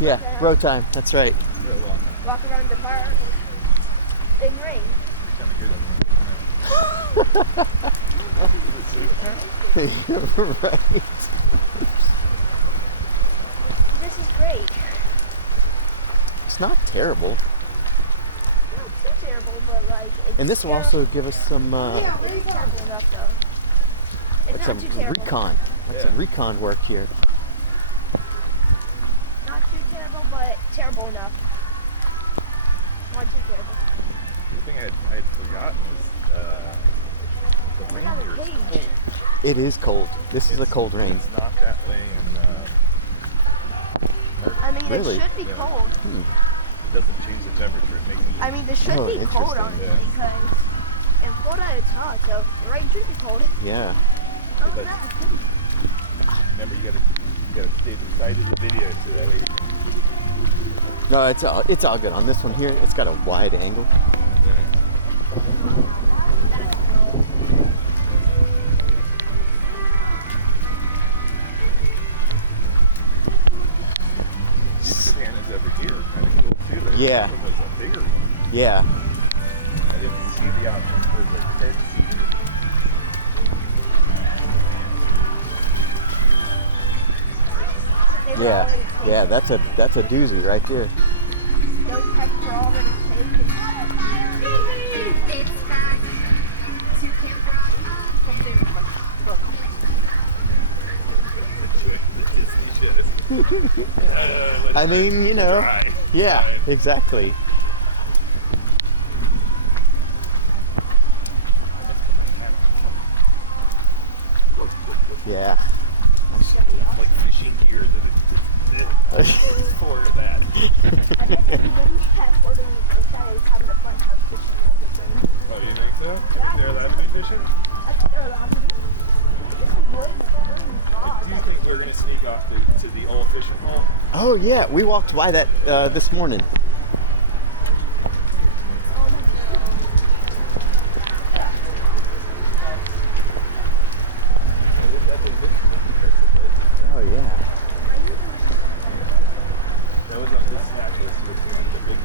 Yeah, road time. That's right. Walk around the park in rain. You're right. This is great. It's not terrible. Not too terrible, but like it's And this will also give us some it's terrible enough though. It's like not some too terrible. recon. Like some recon work here. Not too terrible, but terrible enough. Not too terrible. The thing I had forgotten is the rain here is cold. It is cold. This is a cold rain. It's not that way in I mean, Really? it should be cold. it doesn't change the temperature. It makes it I mean, this should be cold, honestly, because in Florida it's hot, so the rain should be cold. Yeah. Oh, But- that's remember you gotta stay to the side of the video so that way you can No, it's all good. On this one here, it's got a wide angle. These bananas over here are kind of cool too. There's Yeah. a bigger one. Yeah. I didn't see the option for the 10-seater. Yeah. Yeah, that's a doozy right there. Those types are already taken. It's back to Camp Rock. I mean, you know. Yeah, exactly. Yeah. Like fishing gear that it's for that. I bet everybody had Florida when we first started having a fun time fishing like this thing. Oh, you think so? They're allowed to be fishing? I think they're allowed to be. This is really raw. Do you think we're gonna sneak off to the old fishing hole? Oh yeah, we walked by that this morning. Oh yeah. That was on this patch list with one of the big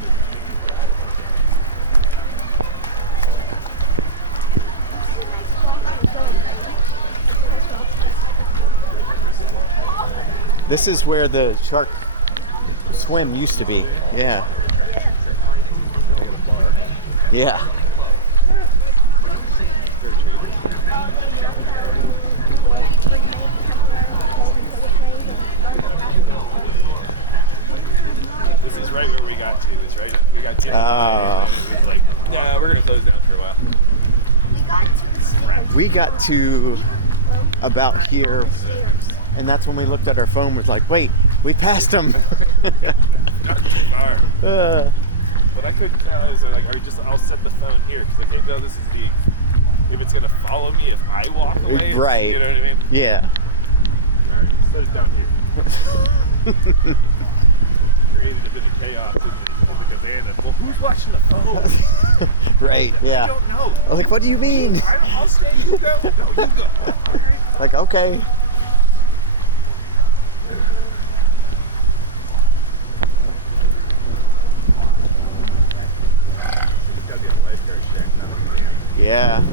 This is where the shark swim used to be. Yeah. Yeah. This is right where we got to. This right, we got to. Oh. It was like, nah, we're gonna close down for a while. We got to about here, and that's when we looked at our phone. Was like, wait, we passed them. Not too far. But I couldn't tell. I was like, I'll set the phone here because I can't tell this is if it's gonna follow me if I walk away. Right. You know what I mean? Yeah. Alright, set it down here. Created a bit of chaos over Cabana. Well, who's watching the phone? Right. I Yeah. don't know. Like, what do you mean? I'll stay. You go. No, you go. Like, okay. There's gotta be a lifeguard shack now. Yeah.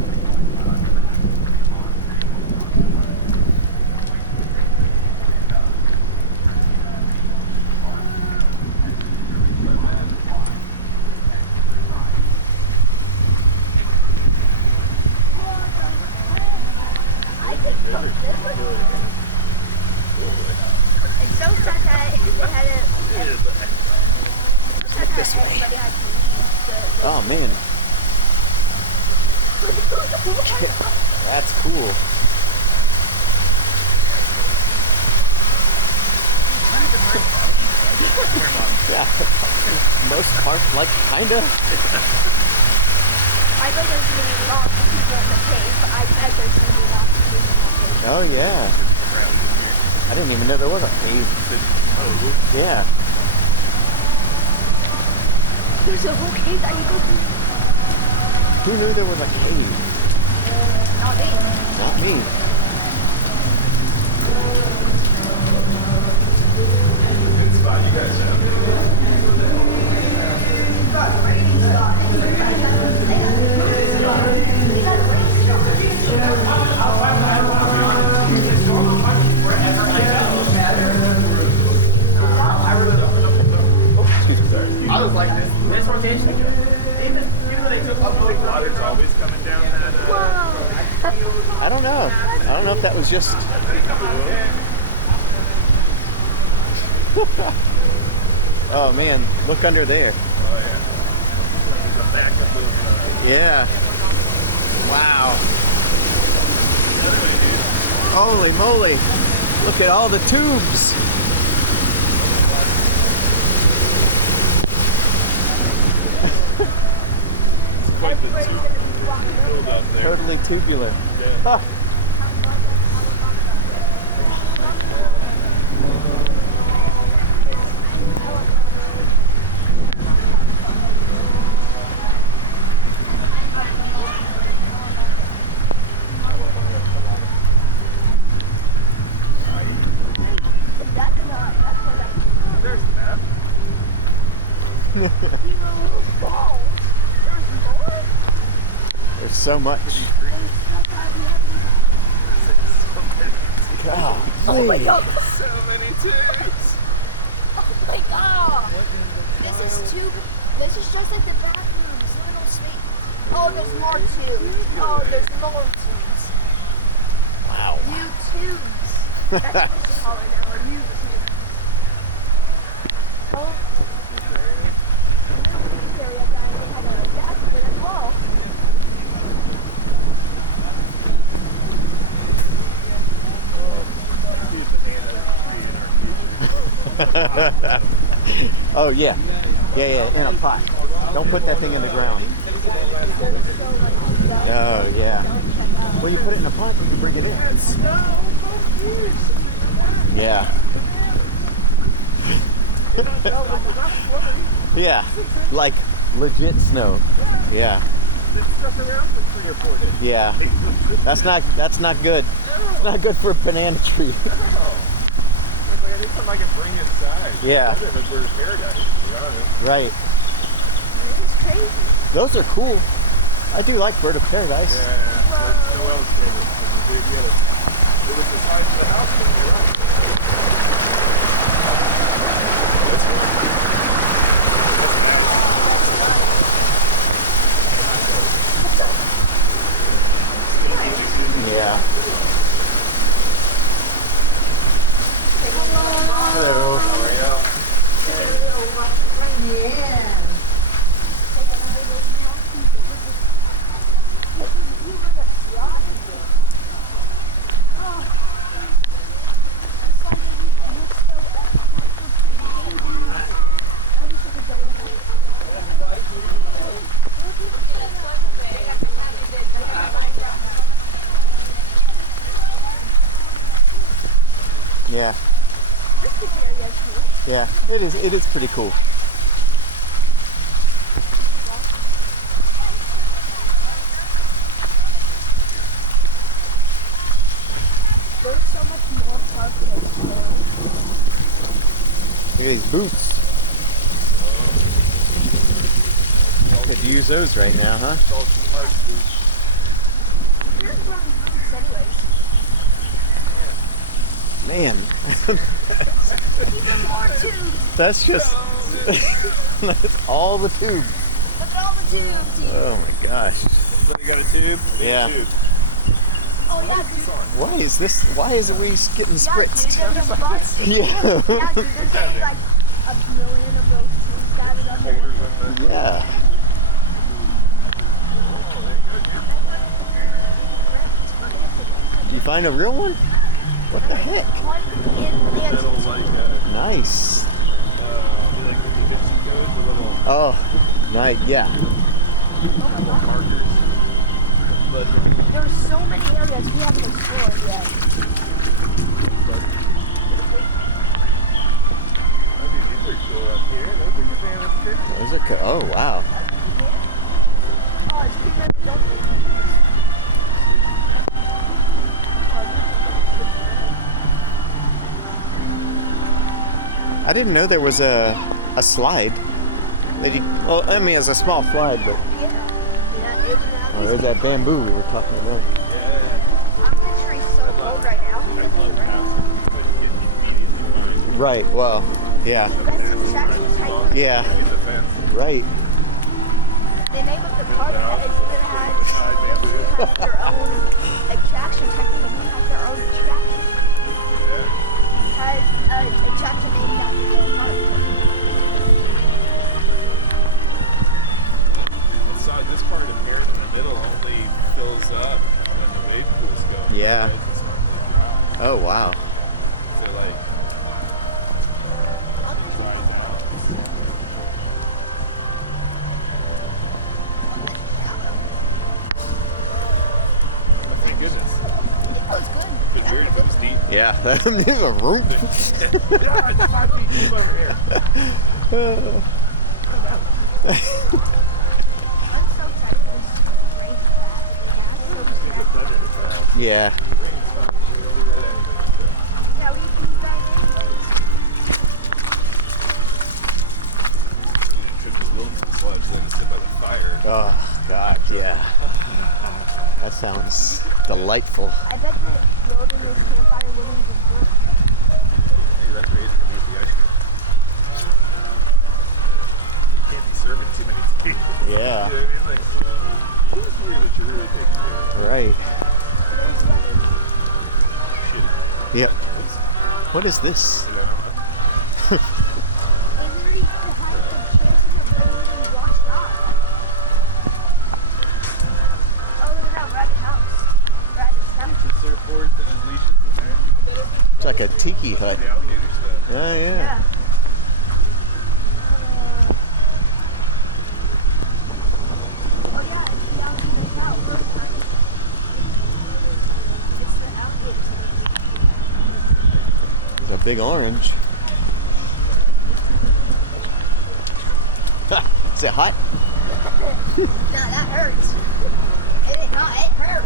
It's so sad that they had This way. everybody had to leave. Oh man, that's cool. Yeah. Most parks like kinda. I bet there's going to be lots of people in the cave, but I bet there's going to be lots of people in the cave. Oh yeah. I didn't even know there was a cave. Yeah. There's a whole cave that you go to. Who knew there was a cave? Not me. Not me. It's thought you guys have. I was like this rotation again. Even though they took up the Water's always coming down that. I don't know. I don't know if that was just. Oh man, look under there. Oh yeah. The back of the. Yeah. Wow. Holy moly. Look at all the tubes. Quite the build up there. Totally tubular. Yeah. Huh. There's that. There's so much. God. Oh my god. So many tubes. Oh my god. This is too. This is just like the bathrooms. Little sweet. Oh, there's more tubes. Oh, there's more tubes. Wow. New tubes. That's what we call it now. New tubes. Oh. Area guy, they have a bathroom as well. Oh yeah. Yeah, in a pot. Don't put that thing in the ground. Oh yeah. Well, you put it in a pot and you bring it in. Yeah. Yeah, like legit snow. Yeah. It's stuck around for 3 or 4 days. Yeah. That's not good. It's not good for a banana tree. Like, I need something I can bring inside. Yeah. I think it's bird of paradise, to be honest. Right. This is crazy. Those are cool. I do like bird of paradise. Yeah, like Noel's favorite. It was the size of the house when we were out. That's cool. Yeah. Hello. How are you? Yeah. Yeah, it is pretty cool. There's so much more parking. There's boots. Could use those right now, huh? It's all too hard to do. Here's where we boots anyways. Man, Even more tubes. that's just that's all the tubes. Look at all the tubes. Oh my gosh. So you got a tube? Yeah. Tube. Oh yeah, dude. Why is it we getting Yeah, dude, spritzed? there's a bunch. Yeah. Yeah, dude, there's only like a million of those tubes gathered up there. Yeah. Did you find a real one? What the heck? One in Little Lansing. like Nice. like the Da Vinci Code, the little Oh, nice. Yeah. markers. But There's so many areas we haven't explored yet. these are cool up here. Those are bananas too. Those are oh wow. Oh, it's pretty much open. I didn't know there was a slide. That you, well, I mean, it's a small slide, but Yeah, it would oh, there's that bamboo we were talking about. Yeah. I'm literally so cold right now. I love castles, but you immediately find Right. Well, yeah. That's exactly Typhoon Yeah. in the fence. Right. The name of the park is gonna have their own attraction. Typhoon Lagoon has their own attraction. Yeah. Has an attraction named after their park. I saw this part appearing in the middle only fills up when the wave pools go. Yeah. Right? It's not like, wow. Oh wow. So like dries out. Oh, thank goodness. That was good. It'd be weird if it was deep. Yeah. There's a room. Yeah, it's 5 feet deep over here. I'm so excited for this rain back. Yeah. Yeah, we can do that anyways. Trip his wilderness sludge, let it sit by the fire. Oh God. Yeah. That sounds delightful. I bet the wilderness campfire wouldn't even work. Maybe that's where he's gonna get the ice cream. You can't be serving too many people. Yeah. You know what I mean? Like, who's really what you're really taking care of? Right. Shit. Yep. What is this? I don't know. They literally could have the chances of getting being washed off. Oh, look at that rabbit house. Rabbit house. His surfboards and his leashes in there. It's like a tiki hut. The alligator stuff. Oh yeah. Yeah. Oh yeah, it's the alligator's house. It's the alligator's house. It's a big orange. Is it hot? Nah, that hurts. It ain't not, it hurt.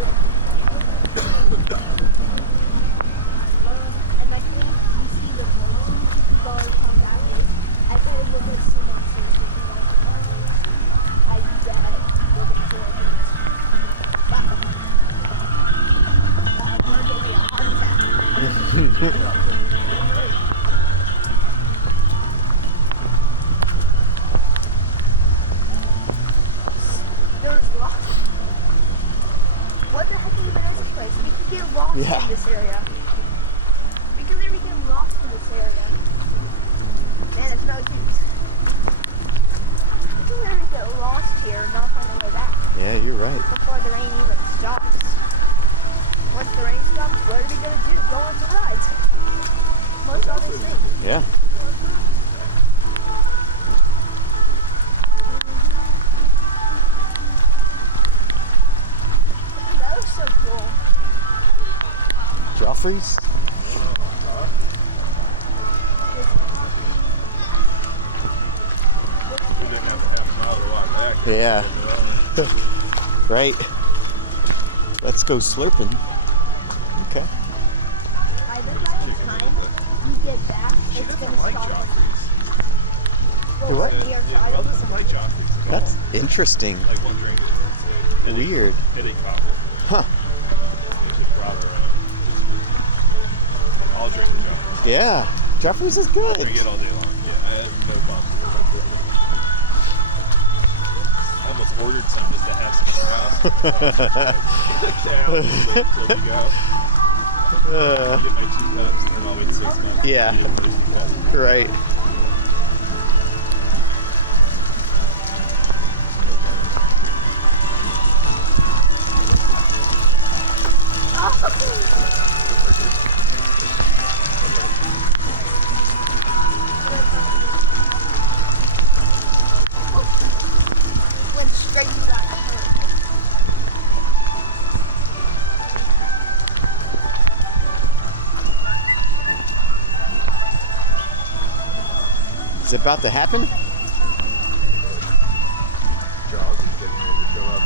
And I think you see the boats and you can go and come back in. I bet it will go soon and soon. I bet we're gonna do it. Wow. That gonna give me a heart attack. There's lots. What the heck even is this place? We could get lost Yeah. in this area. We could literally get lost in this area. Man, it's no use. We could literally get lost here and not find our way back Yeah, you're right. before the rain even stops. Once the rain stops, what are we gonna do? Go on to rides. Most obviously. Yeah. That was so cool. Joffrey's? We didn't have half an hour to walk back. Yeah. Right. Let's go slurping. Okay. I bet by the time we get back, She it's doesn't gonna like stop. Joffrey's. Well, What? on the other Yeah, side Mel of doesn't like Joffrey's. at all. That's interesting. Like one drink is Weird. Headache coffee. Huh. Usually Bravo. I'll drink the Joffrey's. Yeah. Joffrey's is Drink good. it all day long. Yeah, I have no problem with it. I almost ordered some just to have some in the house. Yeah, I'll just wait till we go. Get my 2 cups and then I'll wait 6 months. Yeah. Get my 2 cups. Right. Went straight to that. Is it about to happen? Jaws is getting ready to show up.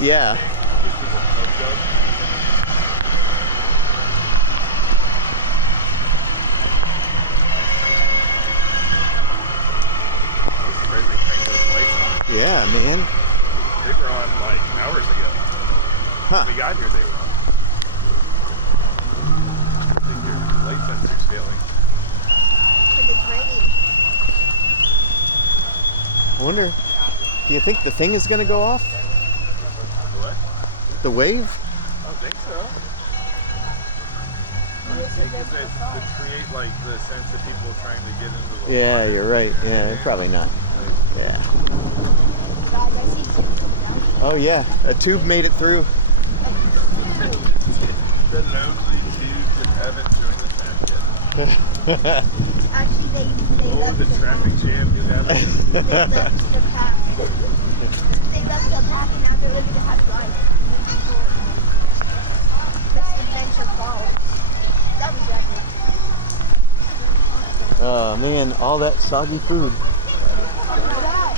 Yeah. Gives people smoke jug. This is crazy. They cranked those lights on. Yeah, man. They were on like hours ago. Huh. When we got here, they were on. I think your light sensor's failing. Because it's raining. I wonder, do you think the thing is going to go off? What? The wave? I don't think so. To create like the sense of people trying to get into the Yeah, water. you're right. Yeah, probably not. Yeah. Guys, I see two coming down. Oh, yeah. A tube made it through. The lonely tubes that haven't joined the track yet. Actually, they Oh, left the the traffic pack. jam you have. They left the pack. They left the pack and now they're living a happy life. This adventure falls. That was epic. Oh, man, all that soggy food. Look at that.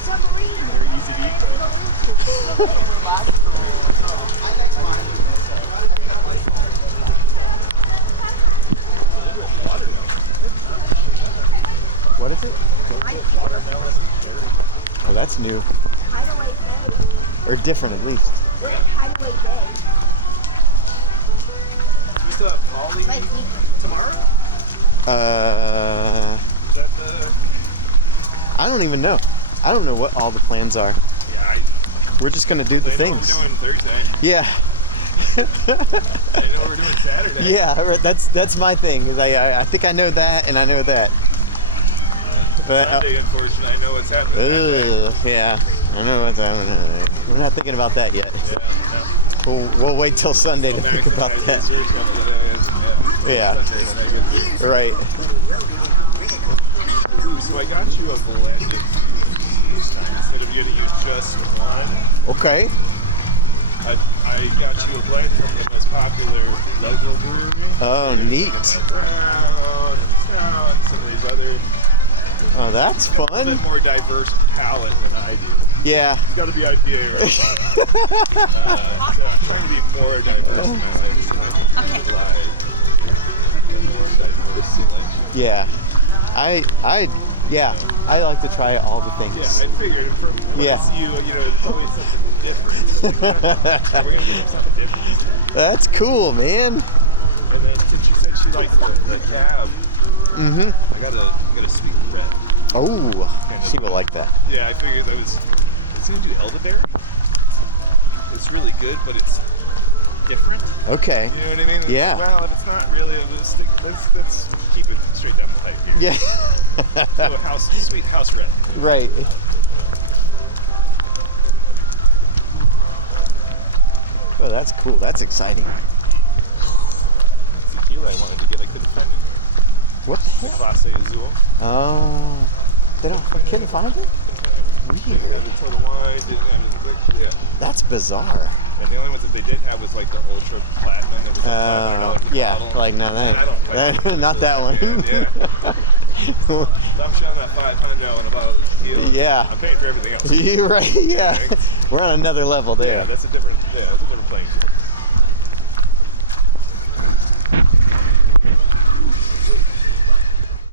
Submarine. They're easy to eat though. What is it? Watermelon and cherry. Oh, that's new. Hideaway Day. Or different, at least. Hideaway Day. What's up, Molly? Like, Tomorrow? Is that the... I don't even know. I don't know what all the plans are. Yeah, We're just going to do the I know things. we're doing Thursday. Yeah. I know we're doing Saturday. Yeah, right, that's my thing. Is I think I know that and I know that. But Sunday, unfortunately, I know what's happening. that day. yeah, I know what's happening. We're not thinking about that yet. Yeah, We'll wait till Sunday to think about that. Yeah. Right. Ooh, so I got you a blend of teas instead of getting you just one. Okay. I got you a blend from the most popular local brewery. Oh, neat. Brown and Stout and some of these other Oh, that's a bit fun. more diverse palate than I do. Yeah. It's got to be IPA right so I'm trying to be more diverse in my life. So I can utilize a more diverse selection. Yeah. I like to try all the Yeah, things. I figured from Yeah. you know, it's always something different. We're going to give him something different. That's cool, man. And then since she said she likes the cab, Mm-hmm. I got a sweet red. Oh, she will like that. Yeah, I figured it's going to do elderberry. It's really good, but it's different. Okay. You know what I mean? It's Yeah. like, well, if it's not really, let's keep it straight down the pipe here. Yeah. So sweet house red. Right. Oh, that's cool. That's exciting. It's tequila I wanted to get. I couldn't find it. What the heck? Class A Azul. Oh, you couldn't find it? Didn't have the total wine. Didn't have it. Yeah. That's bizarre. And the only ones that they did have was like the ultra platinum. That was like $500 Yeah, bottle. like no, I don't like that, not that one. Yeah. So I'm showing that $500 in a bottle of tequila. Yeah. I'm paying for everything else. You're right. Yeah, we're on another level Yeah, there. that's a different playing field.